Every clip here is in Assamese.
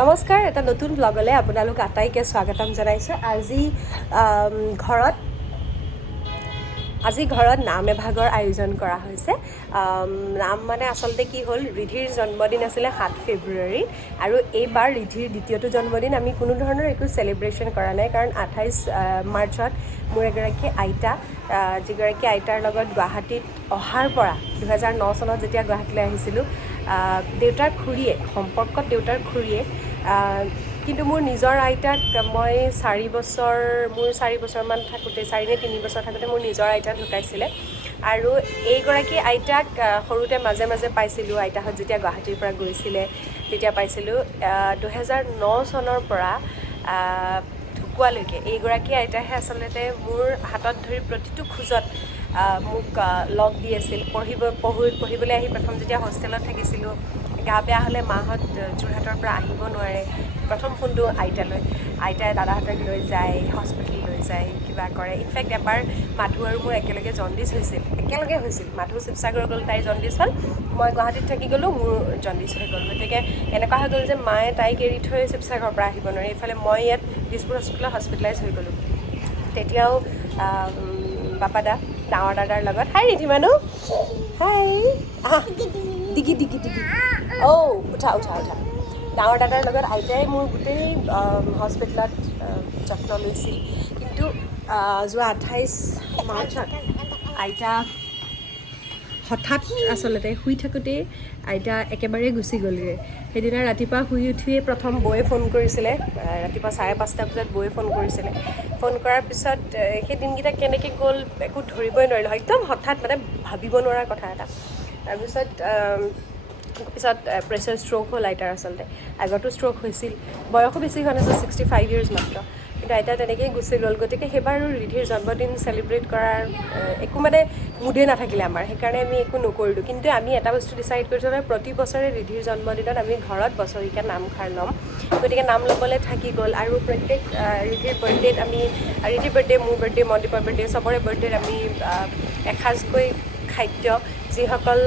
নমস্কাৰ, এটা নতুন ব্লগলৈ আপোনালোক আটাইকে স্বাগতম জনাইছোঁ। আজি ঘৰত নাম এভাগৰ আয়োজন কৰা হৈছে। নাম মানে আচলতে কি হ'ল, ৰিধিৰ জন্মদিন আছিলে 7 ফেব্ৰুৱাৰীত আৰু এইবাৰ ৰিধিৰ দ্বিতীয়টো জন্মদিন আমি কোনো ধৰণৰ একো চেলিব্ৰেশ্যন কৰা নাই, কাৰণ 28 মাৰ্চত মোৰ এগৰাকী আইতা, যিগৰাকী আইতাৰ লগত গুৱাহাটীত অহাৰ পৰা 2009 চনত যেতিয়া গুৱাহাটীলৈ আহিছিলোঁ, দেউতাৰ খুৰীয়ে, সম্পৰ্কত দেউতাৰ খুৰীয়ে, কিন্তু মোৰ নিজৰ আইতাক মই 4 বছৰমান থাকোঁতে, 4 নে 3 বছৰ থাকোঁতে মোৰ নিজৰ আইতা ঢুকাইছিলে। আৰু এইগৰাকী আইতাক সৰুতে মাজে মাজে পাইছিলোঁ, আইতাহঁত যেতিয়া গুৱাহাটীৰ পৰা গৈছিলে তেতিয়া পাইছিলোঁ। 2009 চনৰ পৰা ঢুকুৱালৈকে এইগৰাকী আইতাহে আচলতে মোৰ হাতত ধৰি প্ৰতিটো খোজত মোক লগ দি আছিল। পঢ়িবলৈ আহি প্ৰথম যেতিয়া হোষ্টেলত থাকিছিলোঁ, গা বেয়া হ'লে মাহঁত যোৰহাটৰ পৰা আহিব নোৱাৰে, প্ৰথম ফোনটো আইতালৈ, আইতাই দাদাহঁতক লৈ যায়, হস্পিটেল লৈ যায়, কিবা কৰে। ইনফেক্ট এবাৰ মাধু আৰু মোৰ একেলগে জণ্ডিছ হৈছিল, মাধু শিৱসাগৰ গ'ল, তাইৰ জণ্ডিছ হ'ল, মই গুৱাহাটীত থাকি গ'লোঁ, মোৰ জণ্ডিছ হৈ গ'ল। গতিকে এনেকুৱা হৈ গ'ল যে মায়ে তাইক এৰি থৈ শিৱসাগৰৰ পৰা আহিব নোৱাৰে, এইফালে মই ইয়াত দিছপুৰ হস্পিটেলত হস্পিটেলাইজ হৈ গ'লোঁ। তেতিয়াও বাপাদা, ডাঙৰ দাদাৰ লগত, হাই ৰিধি মানুহ, হাই ডিগি উঠা ডাঙৰ দাদাৰ লগত আইতাই মোৰ গোটেই হস্পিটেলত যত্ন লৈছিল। কিন্তু যোৱা 28 মাৰ্চত আইতা হঠাৎ আচলতে শুই থাকোঁতেই আইতা একেবাৰে গুচি গ'লগৈ। সেইদিনা ৰাতিপুৱা শুই উঠিয়ে প্ৰথম বৌয়ে ফোন কৰিছিলে, ৰাতিপুৱা 5:30 বজাত বৌয়ে ফোন কৰিছিলে। ফোন কৰাৰ পিছত সেই দিনকেইটা কেনেকৈ গ'ল একো ধৰিবই নোৱাৰিলোঁ, একদম হঠাৎ, মানে ভাবিব নোৱাৰা কথা এটা। তাৰপিছত প্ৰেছাৰ ষ্ট্ৰ'ক হ'ল আইতাৰ। আচলতে আগতো ষ্ট্ৰ'ক হৈছিল, বয়সো বেছি হোৱা নাছিল, 65 ইয়াৰ্ছ মাত্ৰ, কিন্তু আইতা তেনেকেই গুচি গ'ল। গতিকে সেইবাৰ ৰিধিৰ জন্মদিন চেলিব্ৰেট কৰাৰ একো মানে মুডেই নাথাকিলে আমাৰ, সেইকাৰণে আমি একো নকৰিলোঁ। কিন্তু আমি এটা বস্তু ডিচাইড কৰিছোঁ যে প্ৰতি বছৰে ৰিধিৰ জন্মদিনত আমি ঘৰত বছৰেকীয়া নামষাৰ ল'ম। গতিকে নাম ল'বলৈ থাকি গ'ল। আৰু প্ৰত্যেক ৰিধিৰ বাৰ্থডেত আমি, ৰিধিৰ বাৰ্থডে, মোৰ বাৰ্থডে, মনদীপৰ বাৰ্থডে, চবৰে বাৰ্থডেত আমি এসাঁজকৈ খাদ্য, যিসকল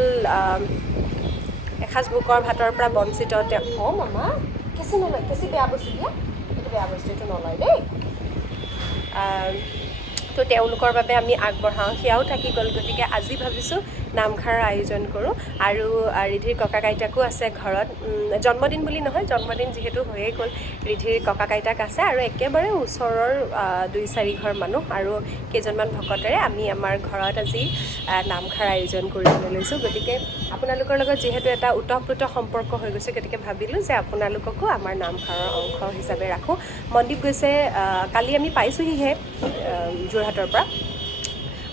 এসাঁজ ভোকৰ ভাতৰ পৰা বঞ্চিত, মামা কেঁচি নলয়, কেঁচি বেয়া বস্তু দিয়া, এইটো বেয়া বস্তু, এইটো নলয় দেই। তো তেওঁলোকৰ বাবে আমি আগবঢ়াওঁ, সেয়াও থাকি গ'ল। গতিকে আজি ভাবিছোঁ নামষাৰৰ আয়োজন কৰোঁ। আৰু ৰিধিৰ ককাক আইতাকো আছে ঘৰত, জন্মদিন বুলি নহয়, জন্মদিন যিহেতু হৈয়ে গ'ল, ৰিধিৰ ককাক আইতাক আছে আৰু একেবাৰে ওচৰৰ 2-4 ঘৰ মানুহ আৰু কেইজনমান ভকতেৰে আমি আমাৰ ঘৰত আজি নামষাৰ আয়োজন কৰিবলৈ লৈছোঁ। গতিকে আপোনালোকৰ লগত যিহেতু এটা ওতঃপ্ৰোত সম্পৰ্ক হৈ গৈছে, গতিকে ভাবিলোঁ যে আপোনালোককো আমাৰ নামষাৰৰ অংশ হিচাপে ৰাখোঁ। মনদীপ গৈছে, কালি আমি পাইছোঁহিহে যোৰহাটৰ পৰা।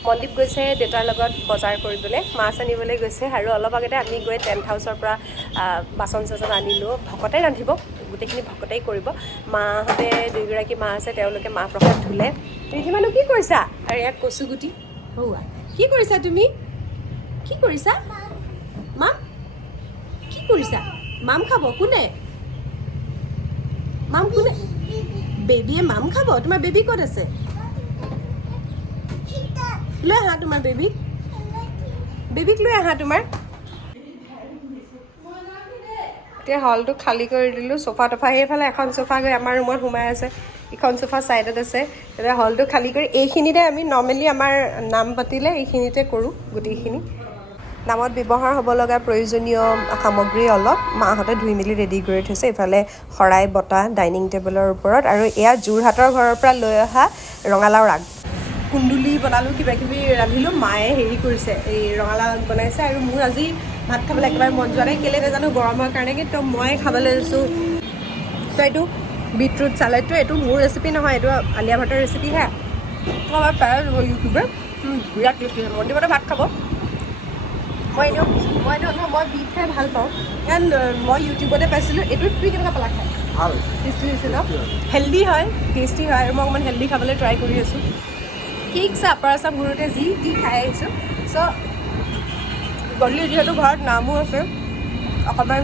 মনদীপ গৈছে দেউতাৰ লগত বজাৰ কৰিবলৈ, মাছ আনিবলৈ গৈছে। আৰু অলপ আগতে আমি গৈ টেণ্ট হাউচৰ পৰা বাচন চাচন আনিলোঁ। ভকতে ৰান্ধিব, গোটেইখিনি ভকতেই কৰিব। মাহঁতে, 2গৰাকী মা আছে, তেওঁলোকে মাহ প্ৰসাদ ধুলে। ৰিধি মানুহ কি কৰিছা? আৰু ইয়াক কচুগুটি হৌৱা, কি কৰিছা তুমি? কি কৰিছা মাম? কি কৰিছা? মাম খাব কোনে? মাম কোনে? বেবীয়ে মাম খাব? তোমাৰ বেবী ক'ত আছে? লৈ আহা তোমাৰ বেবীক লৈ আহা তোমাৰ। এতিয়া হলটো খালী কৰি দিলোঁ, চোফা টোফা, সেইফালে এখন চোফা গৈ আমাৰ ৰুমত সোমাই আছে, ইখন চোফা ছাইডত আছে। এতিয়া হলটো খালী কৰি এইখিনিতে আমি নৰ্মেলি আমাৰ নাম পাতিলে এইখিনিতে কৰোঁ। গোটেইখিনি নামত ব্যৱহাৰ হ'ব লগা প্ৰয়োজনীয় সামগ্ৰী অলপ মাহঁতে ধুই মেলি ৰেডি কৰি থৈছে। এইফালে শৰাই বটা ডাইনিং টেবুলৰ ওপৰত, আৰু এয়া যোৰহাটৰ ঘৰৰ পৰা লৈ অহা ৰঙালাও আগ, কুন্দুলি বনালোঁ, কিবাকিবি ৰান্ধিলোঁ। মায়ে হেৰি কৰিছে, এই ৰঙালাও আগ বনাইছে। আৰু মোৰ আজি ভাত খাবলৈ একেবাৰে মন যোৱা নাই, কেলৈ নাজানো, গৰমৰ কাৰণে। কিন্তু মই খাবলৈ লৈছোঁ তো এইটো বিটৰুট চালাডটো। এইটো মোৰ ৰেচিপি নহয়, এইটো আলিয়া ভাটৰ ৰেচিপিহে। মই পাই যাব ইউটিউবে, বিৰাট টেষ্টি হ'ব। মন্দিৰতে ভাত খাব। মই বিট খাই ভাল পাওঁ, কাৰণ মই ইউটিউবতে পাইছিলোঁ। এইটো তুমি কেনেকুৱা পালা খাই? ভাল, টেষ্টি হৈছে ন? হেল্ডি হয়, টেষ্টি হয়, আৰু মই অকণমান হেল্ডি খাবলৈ ট্ৰাই কৰি আছোঁ। কেক চাহ পৰাচাম ঘূৰোঁতে যি খাই আহিছোঁ। চ' গধূলি যিহেতু ঘৰত নামো আছে, অকণমান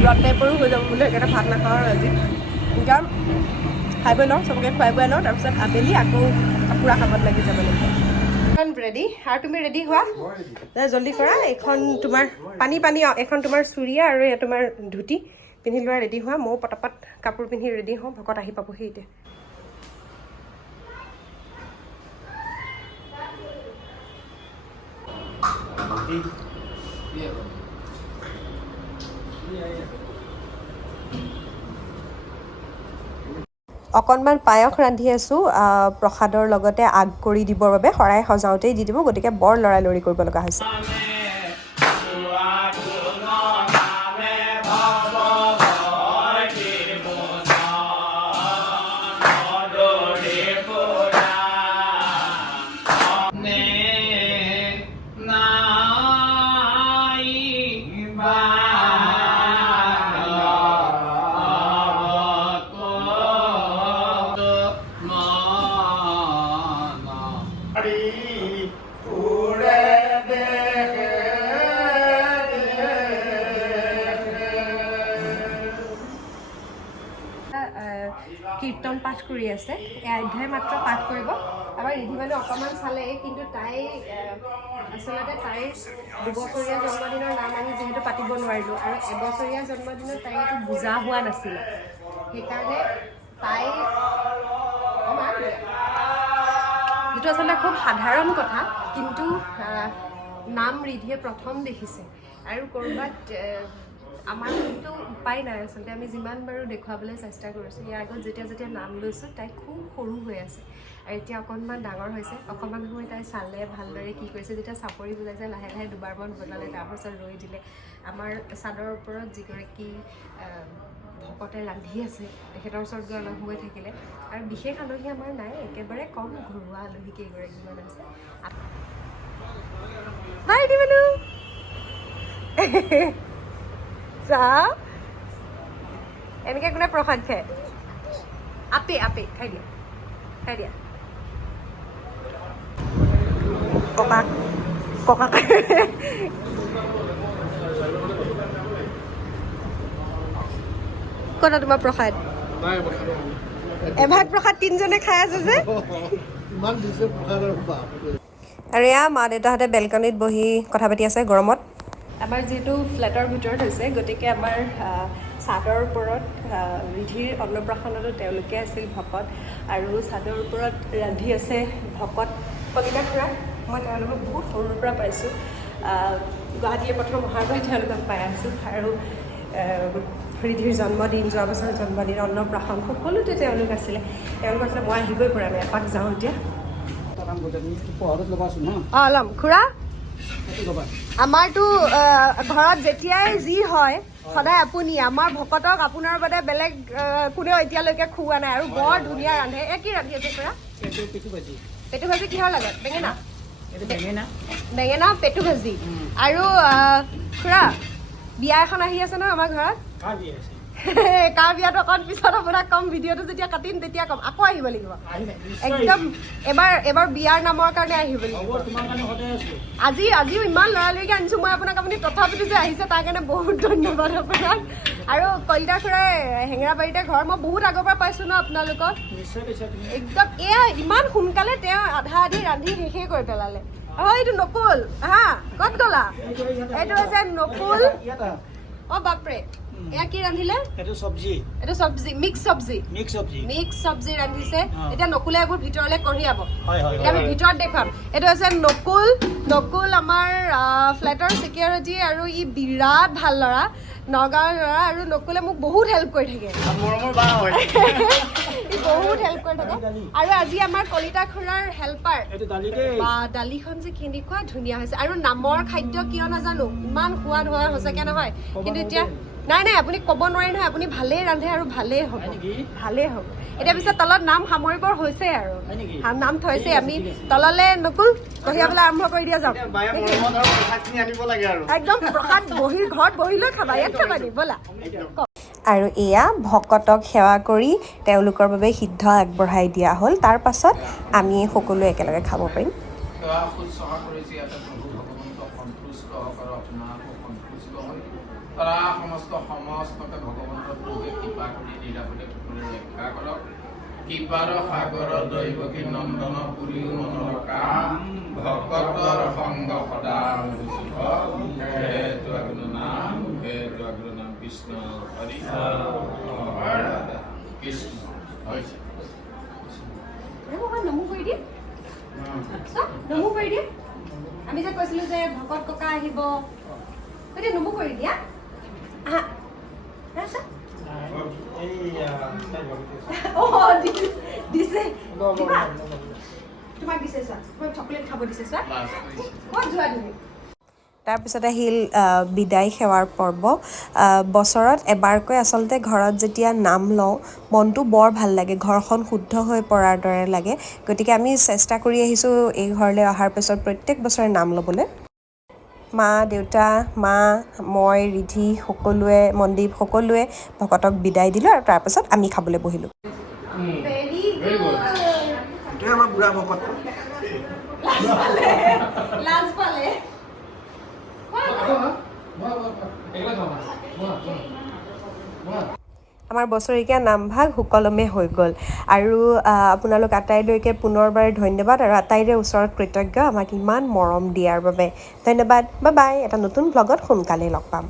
ব্লড টাইপৰো হৈ যাব বুলি, সেইকাৰণে ভাত নাখাওঁ আৰু আজি। এতিয়া খাই বৈ লওঁ, চবকে খুৱাই বুৱাই লওঁ, তাৰপিছত আবেলি আকৌ পূৰা কামত লাগি যাব লাগিব। ৰেডি? আৰু তুমি ৰেডি হোৱা, জল্দি কৰা। এইখন তোমাৰ পানী, এখন তোমাৰ চুৰিয়া আৰু এয়া তোমাৰ ধুতি পিন্ধি লোৱা ৰেডি হোৱা ময়ো পটাপট কাপোৰ পিন্ধি ৰেডি হওঁ ভকত আহি পাবহি এতিয়া অকণমান পায়স ৰান্ধি আছোঁ প্ৰসাদৰ লগতে আগ কৰি দিবৰ বাবে শৰাই সজাওঁতেই দি দিব গতিকে বৰ লৰালৰি কৰিব লগা হৈছে কীৰ্তন পাঠ কৰি আছে অধ্যায় মাত্ৰ পাঠ কৰিব আমাৰ ৰিধি মানে অকণমান চালে কিন্তু তাই আচলতে তাইৰ 2 বছৰীয়া জন্মদিনৰ নাম আমি যিহেতু পাতিব নোৱাৰিলোঁ আৰু 1 বছৰীয়া জন্মদিনত তাই এইটো বুজা হোৱা নাছিলে সেইকাৰণে তাই যিটো আচলতে খুব সাধাৰণ কথা কিন্তু নাম ৰিধিয়ে প্ৰথম দেখিছে আৰু ক'ৰবাত আমাৰ কিন্তু উপায় নাই আচলতে আমি যিমান বাৰু দেখুৱাবলৈ চেষ্টা কৰিছোঁ ইয়াৰ আগত যেতিয়া নাম লৈছোঁ তাই খুব সৰু হৈ আছে আৰু এতিয়া অকণমান ডাঙৰ হৈছে অকণমান সময় তাই চালে ভালদৰে কি কৰিছে যেতিয়া চাপৰি বজাইছে লাহে লাহে দুবাৰমান বজালে তাৰপাছত ৰৈ দিলে আমাৰ চাদৰ ওপৰত যিগৰাকী ভকতে ৰান্ধি আছে তেখেতৰ ওচৰত গৈ অলপ সময় থাকিলে আৰু বিশেষ আলহী আমাৰ নাই একেবাৰে কম ঘৰুৱা আলহী কেইগৰাকীমান আছে বাই দি মেলো চাহ এনেকৈ কোনে প্ৰসাদ খায় আপে খাই দিয়া ককাক ক'তা তোমাৰ প্ৰসাদ এভাগ প্ৰসাদ 3জনে খাই আছে যে আৰু এয়া মা দেউতাহঁতে বেলকনিত বহি কথা পাতি আছে গৰমত আমাৰ যিহেতু ফ্লেটৰ ভিতৰত হৈছে গতিকে আমাৰ চাদৰ ওপৰত ৰিধিৰ অন্নপ্ৰাশনতো তেওঁলোকে আছিল ভকত আৰু চাদৰ ওপৰত ৰান্ধি আছে ভকত কলিতা খুৰা মই তেওঁলোকক বহুত সৰুৰ পৰা পাইছোঁ গুৱাহাটীয়ে প্ৰথম অহাৰ পৰাই তেওঁলোকক পাই আছোঁ আৰু ৰিধিৰ জন্মদিন যোৱা বছৰৰ জন্মদিন অন্নপ্ৰাশন সকলোতে তেওঁলোক আছিলে তেওঁলোক আছিলে মই আহিবই পৰা নাই এপাক যাওঁ এতিয়া অঁ ল'ম খুৰা আমাৰতো ঘৰত যেতিয়াই যি হয় সদায় আপুনি আমাৰ ভকতক আপোনাৰ বাদে বেলেগ কোনেও এতিয়ালৈকে খুওৱা নাই আৰু বৰ ধুনীয়া ৰান্ধে কি ৰান্ধি আছে খুৰা পেটু ভাজি কিহৰ লগত বেঙেনা পেটু ভাজি আৰু খুৰা বিয়া এখন আহি আছে ন আমাৰ ঘৰত কাৰ বিয়াটো অকণ পিছত আপোনাক কম ভিডিঅ'টো যেতিয়া কাটিম তেতিয়া কম আকৌ আহিব লাগিব একদম এবাৰ বিয়াৰ নামৰ কাৰণে আহিব লাগিব আজিও ইমান লৰালৰিকে আনিছোঁ মই আপোনাক আপুনি তথাপিতো যে আহিছে তাৰ কাৰণে বহুত ধন্যবাদ আপোনাক আৰু কলিতা খুৰাই হেঙেৰাবাৰীতে ঘৰ মই বহুত আগৰ পৰা পাইছোঁ ন আপোনালোকক একদম এয়া ইমান সোনকালে তেওঁ আধা আধি ৰান্ধি শেষেই কৰি পেলালে এইটো নকুল হা ক'ত গ'লা এইটো হৈছে নকুল অ বাপৰে এয়া কি ৰান্ধিলে এইটো চব্জি মিক্স চব্জি ৰান্ধিছে এতিয়া নকুলে এইবোৰ ভিতৰলৈ কঢ়িয়াব এতিয়া আমি ভিতৰত দেখুৱাম এইটো হৈছে নকুল আমাৰ ফ্লেটৰ চিকিউৰিটি আৰু ই বিৰাট ভাল ল'ৰা নগাঁৱৰ ল'ৰা আৰু নকুলে মোক বহুত হেল্প কৰি থাকে বহুত হেল্প কৰি থাকে আৰু আজি আমাৰ কলিতা খুৰাৰ হেল্পাৰ বা দালিখন যে কেনেকুৱা ধুনীয়া হৈছে আৰু নামৰ খাদ্য কিয় নাজানো ইমান সোৱাদ হয় সঁচাকৈ নহয় কিন্তু এতিয়া নাই আপুনি ক'ব নোৱাৰে নহয় আপুনি ভালেই ৰান্ধে আৰু ভালেই হ'ব এতিয়া পিছত তলত নাম সামৰিবৰ হৈছে আৰু নাম থৈছে আমি তললৈ নকুল কঢ়িয়াবলৈ আৰম্ভ কৰি দিয়া যাওক একদম প্ৰসাদ ঘৰত বহি লৈ খাবা ইয়াত খাবা নি ব'লা আৰু এয়া ভকতক সেৱা কৰি তেওঁলোকৰ বাবে সিদ্ধ আগবঢ়াই দিয়া হ'ল তাৰ পাছত আমি সকলোৱে একেলগে খাব পাৰিম সমস্তকে ভগৱন্তৰ প্ৰভুৱে কৃপা কৰি নিৰাপদে কুশলে ৰক্ষা কৰক কৃপাৰ সাগৰ দৈৱকী নন্দন পুৰীও মনৰ কাম ভকতৰ সংগ সদা হেতু নাম কৃষ্ণ হৰি কৃষ্ণ হৈছে নমো কৰি দিয়ে নমো কৰি দিয়ে আমি যে কৈছিলো যে ভকত ককা আহিব গতিকে নমো কৰি দিয়া আহা দিছে তোমাক দিছে চোৱা মই চকলেট খাব দিছে চোৱা ক'ত যোৱা তুমি তাৰপিছত আহিল বিদায় সেৱাৰ পৰ্ব বছৰত এবাৰকৈ আচলতে ঘৰত যেতিয়া নাম লওঁ মনটো বৰ ভাল লাগে ঘৰখন শুদ্ধ হৈ পৰাৰ দৰে লাগে গতিকে আমি চেষ্টা কৰি আহিছোঁ এই ঘৰলৈ অহাৰ পিছত প্ৰত্যেক বছৰে নাম ল'বলৈ মা দেউতা মা মই ৰিধি সকলোৱে মনদীপ সকলোৱে ভকতক বিদায় দিলোঁ আৰু তাৰপাছত আমি খাবলৈ বহিলোঁ আমাৰ বুঢ়া ভকত লাজ পালে আমাৰ বছৰেকীয়া নামভাগ সুকলমে হৈ গ'ল আৰু আপোনালোক আটাইলৈকে পুনৰবাৰ ধন্যবাদ আৰু আটাইৰে ওচৰত কৃতজ্ঞ আমাক ইমান মৰম দিয়াৰ বাবে ধন্যবাদ বাই বাই এটা নতুন ব্লগত সোনকালেই লগ পাম